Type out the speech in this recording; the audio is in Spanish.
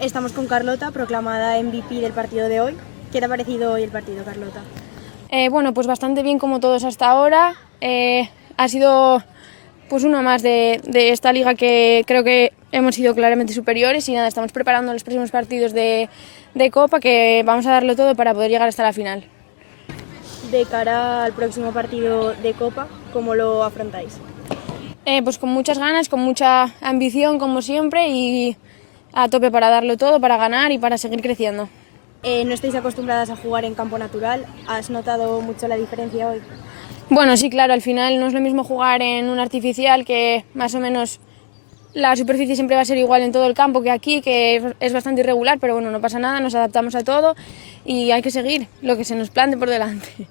Estamos con Carlota, proclamada MVP del partido de hoy. ¿Qué te ha parecido hoy el partido, Carlota? Bueno, pues bastante bien como todos hasta ahora. Ha sido pues uno más de esta liga que creo que hemos sido claramente superiores y nada, estamos preparando los próximos partidos de Copa, que vamos a darlo todo para poder llegar hasta la final. De cara al próximo partido de Copa, ¿cómo lo afrontáis? Pues con muchas ganas, con mucha ambición como siempre y a tope para darlo todo, para ganar y para seguir creciendo. No estáis acostumbradas a jugar en campo natural. ¿Has notado mucho la diferencia hoy? Bueno, sí, claro, al final no es lo mismo jugar en un artificial, que más o menos la superficie siempre va a ser igual en todo el campo que aquí, que es bastante irregular, pero bueno, no pasa nada, nos adaptamos a todo y hay que seguir lo que se nos plante por delante.